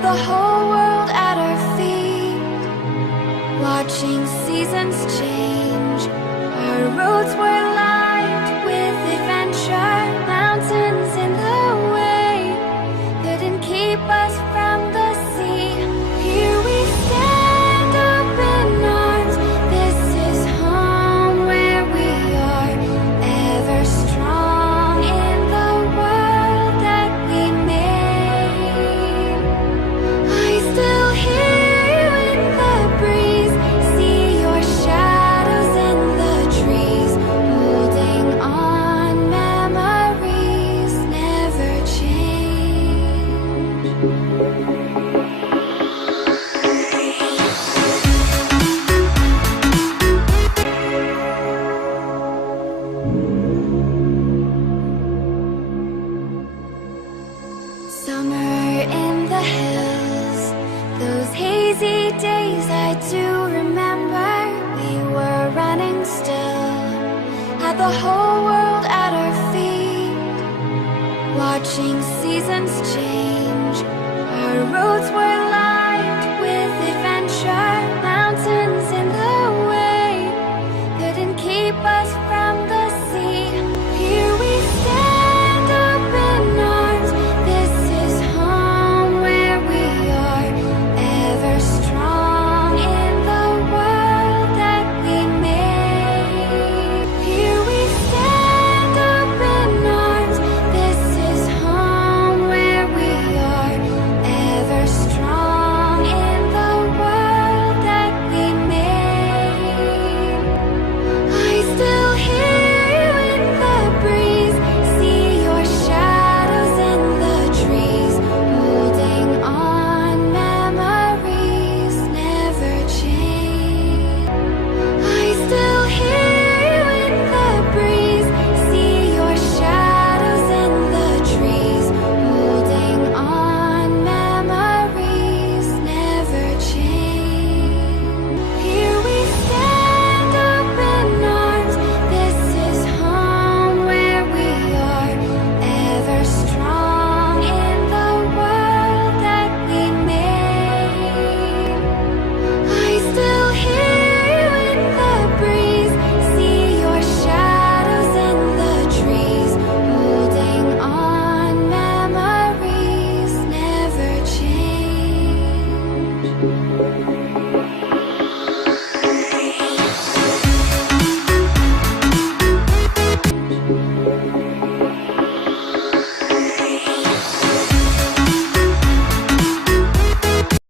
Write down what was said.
had the whole world at our feet, watching seasons change. Our roads were lined with adventure, mountains in the way couldn't keep us from the sea. Here we stand, open arms. This is home where we are, ever strong in the world that we made. I still hear you in the breeze, see your shadows in the trees, holding on, memories never change. Summer in the hills, those hazy days I do remember. We were running still, had the whole world at our feet, watching seasons change. Our roads were